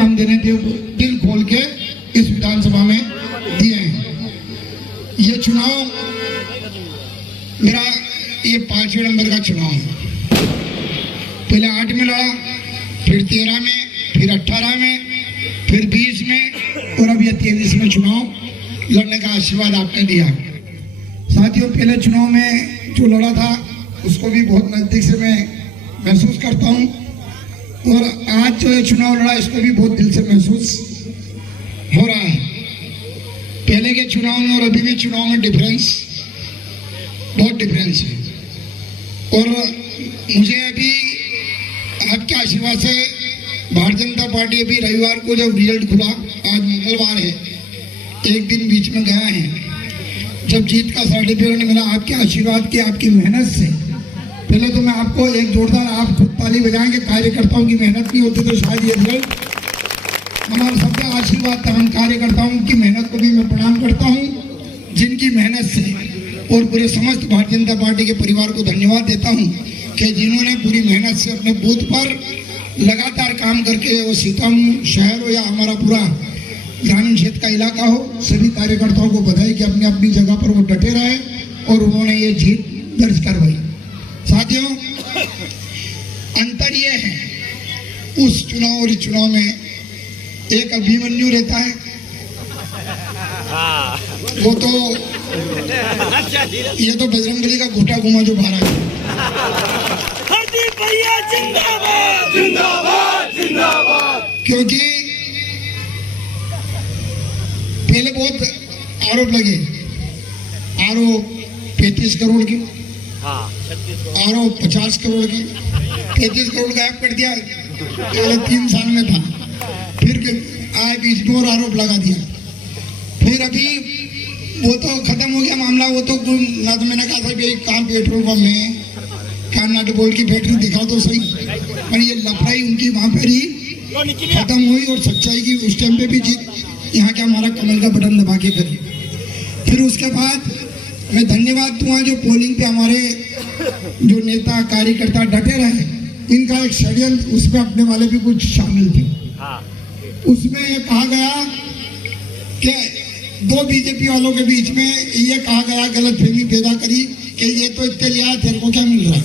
काम देने के दिल खोल के इस विधानसभा में दिए हैं। ये चुनाव मेरा ये 5वें नंबर का चुनाव है। पहले 8 में लड़ा, फिर 13 में, फिर 18 में, फिर 20 में और अब ये 23 में चुनाव लड़ने का आशीर्वाद आपने दिया। साथियों, पहले चुनाव में जो लड़ा था उसको भी बहुत नजदीक से मैं महसूस करता हूँ और आज जो ये चुनाव लड़ा इसको भी बहुत दिल से महसूस हो रहा है। पहले के चुनाव में और अभी के चुनाव में बहुत डिफरेंस है और मुझे अभी आपके आशीर्वाद से भारतीय जनता पार्टी अभी रविवार को जब रिजल्ट खुला, आज मंगलवार है, एक दिन बीच में गया है, जब जीत का सर्टिफिकेट मिला आपके आशीर्वाद की, आपकी मेहनत से। पहले तो मैं आपको एक जोरदार आप खुद ताली बजाएंगे, कार्यकर्ताओं की मेहनत नहीं होती तो शायद ये रिजल्ट हमारे सबका आशीर्वाद था। हम कार्यकर्ताओं की मेहनत को भी मैं प्रणाम करता हूँ, जिनकी मेहनत से और पूरे समस्त भारतीय जनता पार्टी के परिवार को धन्यवाद देता हूँ कि जिन्होंने पूरी मेहनत से अपने बूथ पर लगातार काम करके, वो सीतामढ़ी शहर हो या हमारा पूरा ग्रामीण क्षेत्र का इलाका हो, सभी कार्यकर्ताओं को बधाई कि अपनी अपनी जगह पर वो डटे रहे और उन्होंने ये जीत दर्ज करवाई। साथियों, अंतर ये है उस चुनाव और इस चुनाव में, एक अभिमन्यु रहता है, वो तो ये तो बजरंगबली का घोटा घुमा जो बाहर आ गया। जिंदाबाद जिंदाबाद जिंदाबाद। क्योंकि पहले बहुत आरोप लगे, आरोप 35 करोड़ की, आरोप 50 करोड़ की, 33 करोड़ गायब कर दिया, पहले 3 साल में था, फिर आए बीच में और आरोप लगा दिया, फिर अभी वो तो खत्म हो गया मामला। वो तो ना तो मैंने कहा था भाई कहाँ पेट्रोल पंप है, क्या नाट बोल की बैटरी दिखा तो सही, पर ये लफड़ाई उनकी वहाँ पर ही खत्म हुई और सच्चाई की उस टाइम पे भी जीत यहाँ के हमारा कमल का बटन दबा के करी। फिर उसके बाद मैं धन्यवाद दूंगा जो पोलिंग पे हमारे जो नेता कार्यकर्ता डटे रहे, इनका एक षड्यंत्र उसमें अपने वाले भी कुछ शामिल थे। उसमें ये कहा गया कि 2 बीजेपी वालों के बीच में ये कहा गया, गलतफहमी पैदा करी कि ये तो इतने लिया तेरे को क्या मिल रहा है,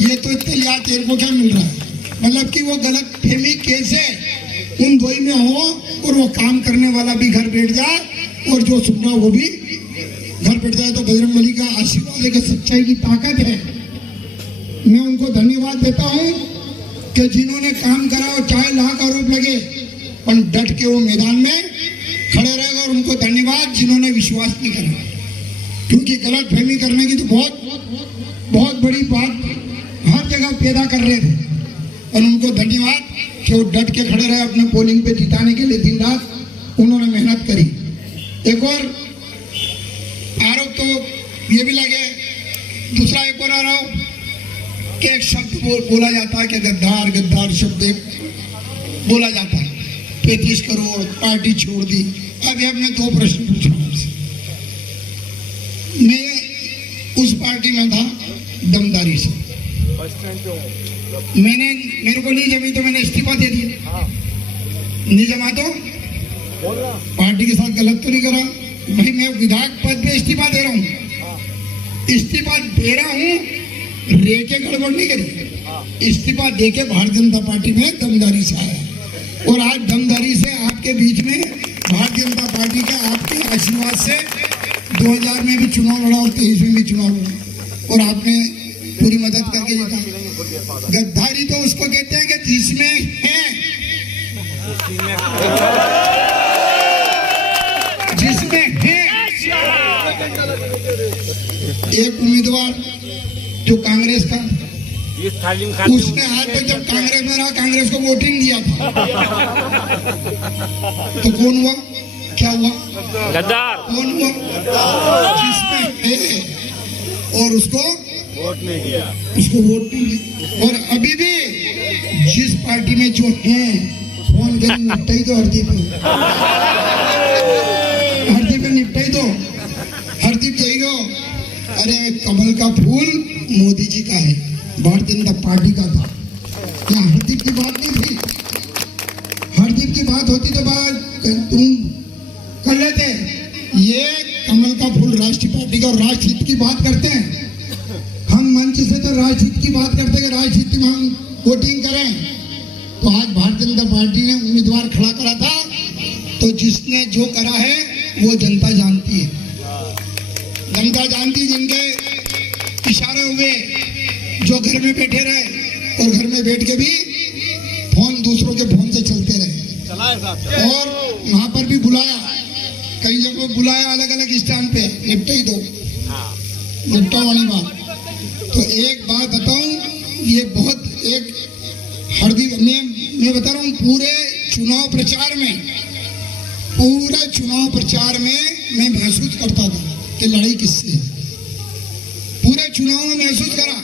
ये तो इतने लिया तेरे को क्या मिल रहा है। मतलब कि वो गलतफहमी कैसे उन दो ही में हो और वो काम करने वाला भी घर बैठ जाए और जो सुन रहा वो भी घर बैठ जाए। तो बजरंगबली का आशीर्वाद है कि सच्चाई की ताकत है। मैं उनको धन्यवाद देता हूँ कि जिन्होंने काम करा और चाहे लाख आरोप लगे पर डट के वो मैदान में खड़े रहेगा, और उनको धन्यवाद जिन्होंने विश्वास नहीं करा, क्योंकि गलत फहमी करने की तो बहुत बड़ी बात हर जगह पैदा कर रहे थे, और उनको धन्यवाद कि वो डट के खड़े रहे, अपने पोलिंग पे जिताने के लिए दिन रात उन्होंने मेहनत करी। एक और आरोप तो ये भी लगे, दूसरा एक और आरोप कि एक शब्द बोला जाता है कि गद्दार गद्दार शब्द बोला जाता है, 35 करोड़ पार्टी छोड़ दी। अभी हमने 2 प्रश्न पूछा आपसे। मैं उस पार्टी में था दमदारी से, मेरे को नहीं जमी तो मैंने इस्तीफा दे दिया। नहीं जमा तो पार्टी के साथ गलत तो नहीं करा भाई, मैं विधायक पद पे इस्तीफा दे रहा हूँ, इस्तीफा दे रहा हूँ, रेके गड़बड़ नहीं करी, इस्तीफा दे के भारतीय जनता पार्टी में दमदारी से आया। और आज दमदारी से आपके बीच में भारतीय जनता पार्टी के आपके आशीर्वाद से 2000 में भी चुनाव लड़ा और 23 में भी चुनाव लड़ा और आपने पूरी मदद करके जीता। गद्दारी तो उसको कहते हैं कि जिसमें है, जिसमें है। एक उम्मीदवार जो कांग्रेस का, उसने आज तक जब कांग्रेस में रहा कांग्रेस को वोटिंग दिया था, तो कौन हुआ, क्या हुआ, गद्दार। कौन हुआ, जिसमें है और उसको वोट नहीं दिया, उसको वोट नहीं दिया। और अभी भी जिस पार्टी में जो है फोन कर निपटाई दो, हरदीप निपटाई दो, हरदीप जाइयो। अरे कमल का फूल मोदी जी का है, भारतीय जनता पार्टी का था, यहाँ हरदीप की बात नहीं थी। बात होती तो बात तुम कर लेते। ये कमल का फूल राष्ट्रीय पार्टी का और राष्ट्रहित की बात करते हैं। हम मंच से तो राष्ट्रहित की बात करते हैं, राष्ट्रहित में हम वोटिंग करें। तो आज भारतीय जनता पार्टी ने उम्मीदवार खड़ा करा था, तो जिसने जो करा है वो जनता जानती है। जनता जानती, जिनके इशारे हुए, जो घर में बैठे रहे और घर में बैठ के भी फोन दूसरों के फोन से चलते रहे। और वहां पर भी बुलाया, कई जगह बुलाया, अलग अलग स्थान पे, निपटे ही दो, निपटा वाली बात। तो एक बात बताऊं, ये बहुत एक हरदी मैं बता रहा हूं, पूरे चुनाव प्रचार में मैं महसूस करता था कि लड़ाई किससे है। पूरे चुनाव में महसूस करा।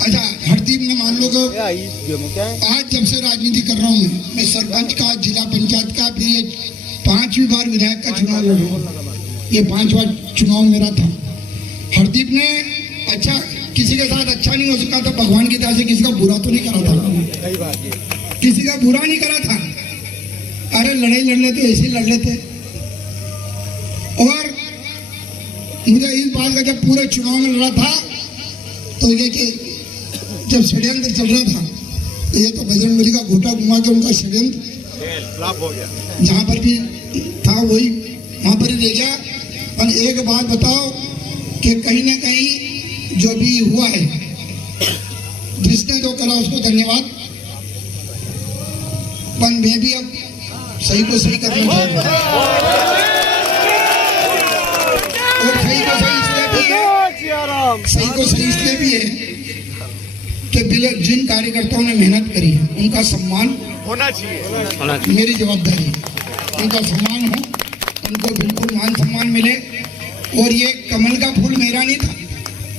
अच्छा, हरदीप ने मान लो कि आज जब से राजनीति कर रहा हूं मैं सरपंच का, जिला पंचायत का, फिर ये 5वीं बार विधायक का चुनाव लड़ रहा हूं। ये 5वां चुनाव मेरा था। हरदीप ने अच्छा, किसी के साथ अच्छा नहीं हो सका तो भगवान की दया से किसी का बुरा तो नहीं करा था, किसी का बुरा नहीं करा था। अरे लड़ाई लड़ लेते, ऐसे लड़ लेते। और मुझे इस बात का, जब पूरे चुनाव में लड़ा था तो ये कि जब षड्यंत्र चल रहा था, ये तो बजरंगबली का घोटा घुमा के उनका षड्यंत्र हो गया, जहां पर भी था वही वहां पर ही रह गया। और एक बात बताओ कि कहीं ना कहीं जो भी हुआ है, जिसने जो करा उसको धन्यवाद, पर मैं भी अब सही को सही करना चाहता हूं। और सही को सही इसलिए भी है कि जिन कार्यकर्ताओं ने मेहनत करी है उनका सम्मान होना चाहिए। मेरी जवाबदारी है उनका सम्मान हो, उनको बिल्कुल मान सम्मान मिले। और ये कमल का फूल मेरा नहीं था,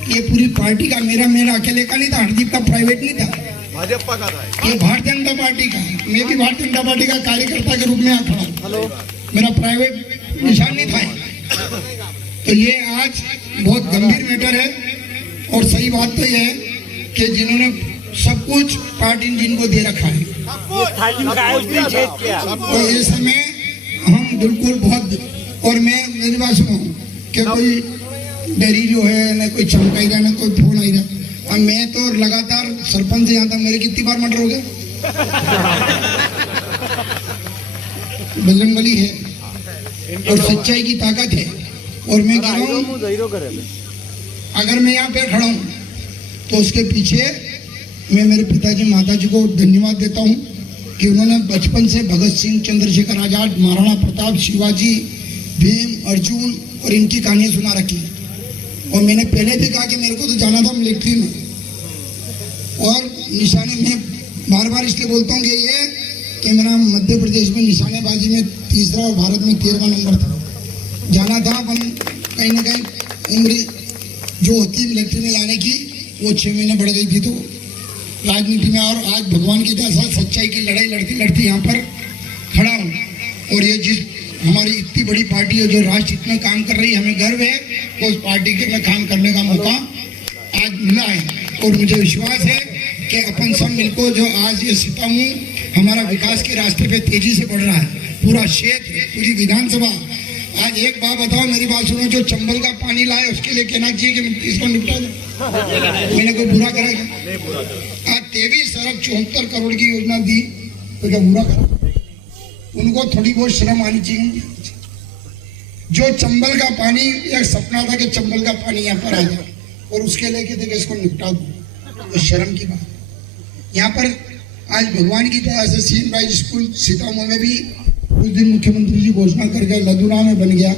ये पूरी पार्टी का, मेरा अकेले का नहीं था, हरदीप का प्राइवेट नहीं था, भाजपा का था। ये भारतीय जनता पार्टी का, मैं भी भारतीय जनता पार्टी का कार्यकर्ता के रूप में खड़ा, मेरा प्राइवेट निशान नहीं था। तो ये आज बहुत गंभीर मैटर है। और सही बात तो यह है कि जिन्होंने सब कुछ पार्टी ने जिनको दे रखा है, तो इस समय हम बिल्कुल बहुत, और मैं मेरी बात सुनो कि कोई डेरी जो है ना, कोई चमका ही रहा, ना कोई फोन आई रहा। अब मैं तो लगातार सरपंच से यहाँ था, मेरे कितनी बार मर्डर हो गया। बजरंगबली है और सच्चाई की ताकत है। और मैं कह रहा हूँ, अगर मैं यहाँ पे खड़ा हूँ तो उसके पीछे मैं मेरे पिताजी माताजी को धन्यवाद देता हूँ कि उन्होंने बचपन से भगत सिंह, चंद्रशेखर आजाद, महाराणा प्रताप, शिवाजी, भीम, अर्जुन और इनकी कहानियां सुना रखी। और मैंने पहले भी कहा कि मेरे को तो जाना था मिलिट्री में, और निशाने में बार बार इसलिए बोलता हूँ कि ये कि मेरा मध्य प्रदेश में निशानेबाजी में 3रा और भारत में 13वां नंबर था। जाना था, पर कहीं ना कहीं उम्र जो होती मिलिट्री में जाने की वो 6 महीने बढ़ गई थी। तो राजनीति में, और आज भगवान की दया से सच्चाई की लड़ाई लड़ती लड़ती यहाँ पर खड़ा हूँ। और ये जिस हमारी इतनी बड़ी पार्टी है जो राष्ट्र इतना काम कर रही है, हमें गर्व है कि उस पार्टी के में काम करने का मौका आज मिला है। और मुझे विश्वास है कि अपन सब मिलकर जो आज ये सीता हूँ, हमारा विकास के रास्ते पे तेजी से बढ़ रहा है। पूरा क्षेत्र, पूरी विधानसभा। आज एक बात बताओ, मेरी बात सुनो, जो चंबल का पानी लाए उसके लिए कहना चाहिए कि इसको निपटा दे। मैंने कोई बुरा करा क्या? आज 23 अरब 74 करोड़ की योजना दी तो क्या बुरा करा? उनको थोड़ी बहुत शर्म आनी चाहिए। जो चंबल का पानी, एक सपना था कि चंबल का पानी यहाँ पर आ जाए, और उसके लेके देखिए इसको निपटा दो, तो शर्म की बात। यहाँ पर आज भगवान की दया से सीन राइज स्कूल सीतामऊ में भी उस दिन मुख्यमंत्री जी घोषणा कर गए, लदुरा में बन गया।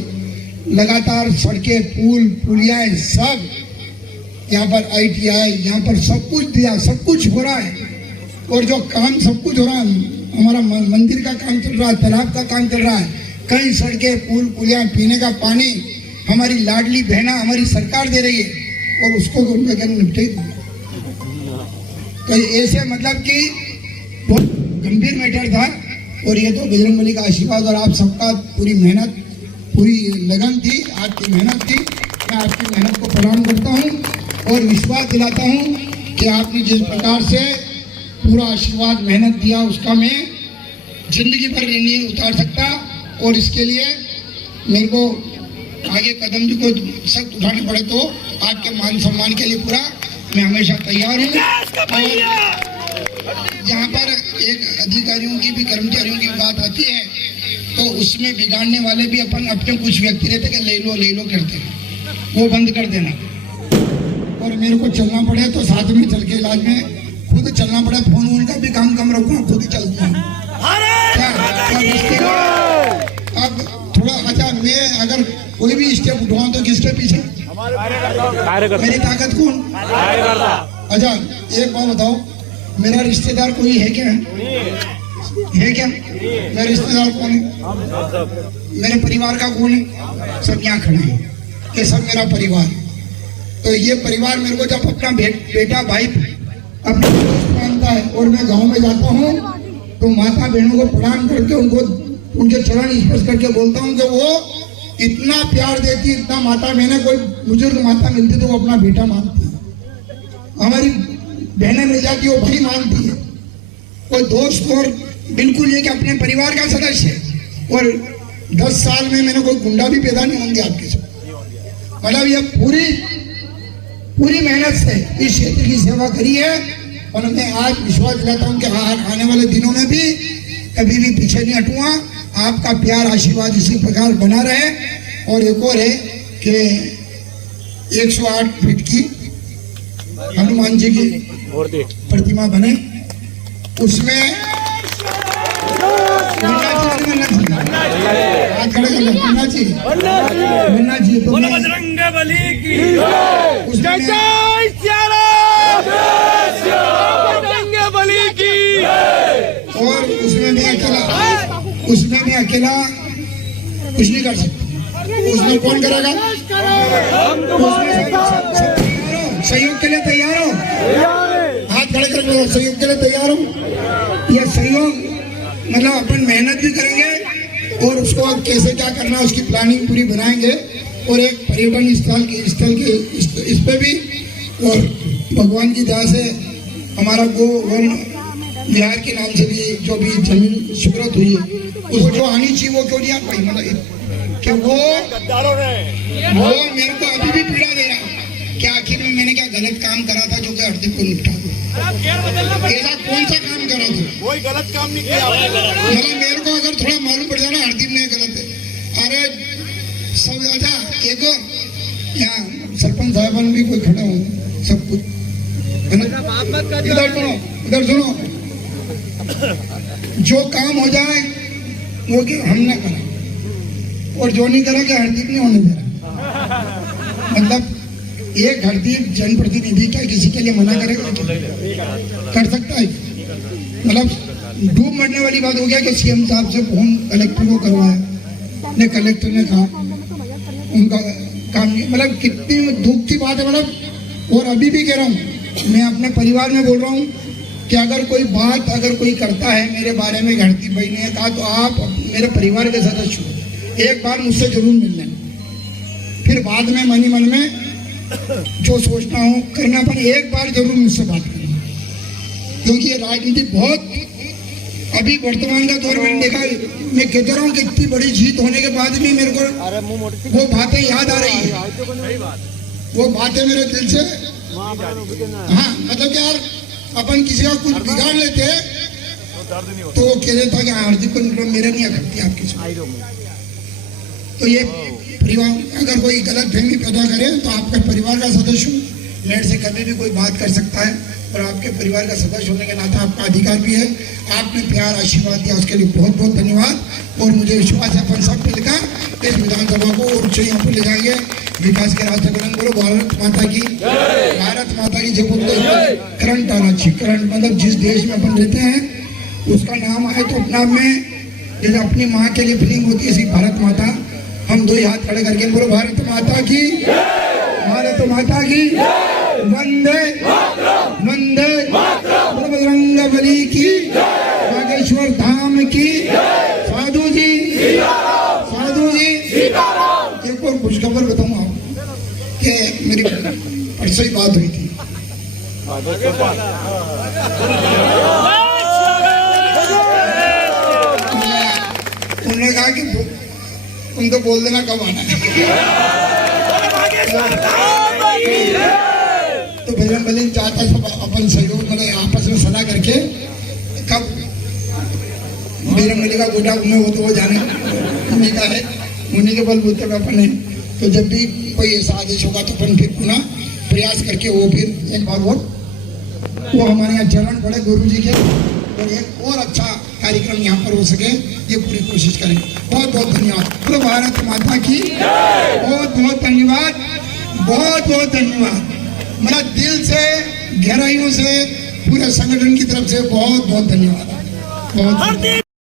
लगातार सड़कें, पुल, पुलियाएं सब यहाँ पर, ITI यहाँ पर सब कुछ दिया, सब कुछ हो रहा है। और जो काम सब कुछ हो रहा है, हमारा मंदिर का काम चल रहा है, तालाब का काम चल रहा है, कई सड़कें, पुल, पुलिया, पीने का पानी हमारी लाडली बहना हमारी सरकार दे रही है, और उसको निपटे। तो ऐसे मतलब कि बहुत गंभीर मैटर था। और ये तो बजरंगबली का आशीर्वाद और आप सबका पूरी मेहनत, पूरी लगन थी, आपकी मेहनत थी। मैं आपकी मेहनत को प्रणाम करता हूँ और विश्वास दिलाता हूँ कि आपने जिस प्रकार से पूरा आशीर्वाद, मेहनत दिया, उसका मैं जिंदगी भर नहीं उतार सकता। और इसके लिए मेरे को आगे कदम भी कोई सख्त उठाने पड़े तो आपके मान सम्मान के लिए पूरा मैं हमेशा तैयार हूँ। और जहाँ पर एक अधिकारियों की भी कर्मचारियों की बात आती है तो उसमें बिगाड़ने वाले भी अपने कुछ व्यक्ति रहते कि ले लो करते हैं, वो बंद कर देना। और मेरे को चलना पड़े तो साथ में चल के इलाज में खुद चलना पड़े, फोन वोन का भी काम कम रखूँ, खुद ही चलता हूँ। अब थोड़ा अच्छा, मैं अगर कोई भी स्टेप उठाऊं तो किसके पीछे? मेरी ताकत कौन? अच्छा एक बात बताओ, मेरा रिश्तेदार कोई है क्या? है क्या? मेरा रिश्तेदार कौन है? मेरे परिवार का कौन है? सब यहाँ खड़े हैं, ये सब मेरा परिवार। तो ये परिवार मेरे को जब अपना बेटा भाई अपना दोस्त मानता है और मैं गांव में जाता हूँ तो माता बहनों को प्रणाम करके उनके चरण स्पर्श करके बोलता हूँ कि वो इतना प्यार देती, इतना माता बहने कोई बुजुर्ग माता मिलती तो वो अपना बेटा मानती है, हमारी बहनें मिल जाती वो भाई मानती है, कोई दोस्त और बिल्कुल ये कि अपने परिवार का सदस्य है। और 10 साल में मैंने कोई गुंडा भी पैदा नहीं होंगे आपके साथ। मतलब ये पूरी मेहनत से इस क्षेत्र की सेवा करी है और मैं आज विश्वास दिलाता हूँ कि आने वाले दिनों में भी कभी भी पीछे नहीं हटूंगा। आपका प्यार आशीर्वाद इसी प्रकार बना रहे। और एक और है कि 108 फीट की हनुमान जी की प्रतिमा बने, उसमें मन्ना जी तो बजरंगबली की और उसमें मैं अकेला कुछ नहीं कर सकता। उसमें कौन करेगा? सहयोग के लिए तैयार हो? हाथ खड़े कर, सहयोग के लिए तैयार हो? यह सहयोग मतलब अपन मेहनत भी करेंगे और उसको कैसे क्या करना है उसकी प्लानिंग पूरी बनाएंगे। और एक पर्यटन स्थल के इस पे भी और भगवान की दया से हमारा गो वन बिहार के नाम से भी जो भी जमीन शुक्रत हुई उसको जो आनी चाहिए वो क्यों नहीं आ पाई? मतलब कि वो मेरे को अभी भी पीड़ा दे रहा कि आखिर में मैंने क्या गलत काम करा था जो कि हरदीप को निपटा। ऐसा कौन सा काम करा था? कोई गलत काम नहीं किया। मतलब मेरे को अगर थोड़ा मालूम पड़ जाए ना हरदीप ने गलत है, अरे सब अच्छा एक यहाँ सरपंच साहबान भी कोई खड़ा हो सब कुछ इधर सुनो, जो काम हो जाए वो कि हमने करा और जो नहीं करा कि हरदीप नहीं होने दे रहा। मतलब एक हरदीप जनप्रतिनिधि क्या किसी के लिए मना करेगा? कर सकता है? मतलब डूब मरने वाली बात हो गया कि सीएम साहब से फोन कलेक्टर को करवाया ने, कलेक्टर ने कहा उनका काम नहीं। मतलब कितनी दुख की बात है। मतलब और अभी भी कह रहा हूँ, मैं अपने परिवार में बोल रहा हूँ कि अगर कोई करता है मेरे बारे में, हरदीप भाई ने कहा तो आप मेरे परिवार के सदस्य हो, एक बार मुझसे जरूर मिल लेना, फिर बाद में मन ही मन में जो सोचना हो करना, पर एक बार जरूर मुझसे बात करना। क्योंकि ये राजनीति बहुत अभी वर्तमान का दौर में देखा, मैं कहता रहा हूँ कि इतनी बड़ी जीत होने के बाद भी मेरे को वो बातें याद आ रही है, वो बातें मेरे दिल से। हाँ मतलब कि यार अपन किसी का कुछ बिगाड़ लेते तो वो कह देता कि हार्दिक को मेरे नहीं करती आपकी। तो ये परिवार अगर कोई गलत फहमी पैदा करे तो आपके परिवार का सदस्य हूँ, मेरे से कभी भी कोई बात कर सकता है और आपके परिवार का सदस्य होने के नाते आपका अधिकार भी है। आपने प्यार आशीर्वाद दिया उसके लिए बहुत बहुत धन्यवाद। और मुझे विश्वास है अपन सब मिलकर इस विधानसभा को और यहाँ पर ले जाएंगे, विकास के रास्ते पर। बोलो भारत माता की, भारत माता की जब बोलते करंट आना चाहिए। करंट मतलब जिस देश में अपन रहते हैं उसका नाम आए तो अपना में जैसे अपनी माँ के लिए फीलिंग होती है, इसी भारत माता। हम दो हाथ खड़े करके बोलो भारत माता की, भारत माता की, वंदे वंदे, बजरंगबली की, बागेश्वर धाम की, साधु जी साधु जी। एक और खुशखबर बताऊंगा कि मेरी परसों ही बात हुई थी। उन्होंने कहा कि तुम तो बोल देना कब आना है। तो बजरंग बली चाहता सब अपन सहयोग मतलब आपस में सलाह करके कब बजरंग बली का गोटा में हो तो वो जाने उन्हीं का है, उन्हीं के बलबूते पे अपन है। तो जब भी कोई ऐसा आदेश होगा तो अपन फिर पुनः प्रयास करके वो फिर एक बार वो हमारे यहाँ चरण पड़े गुरु जी के और एक और अच्छा कार्यक्रम यहाँ पर हो सके ये पूरी कोशिश करें। बहुत बहुत धन्यवाद। तो भारत माता की बहुत बहुत धन्यवाद, बहुत बहुत धन्यवाद। मेरा दिल से गहराइयों से पूरे संगठन की तरफ से बहुत बहुत धन्यवाद। बहुत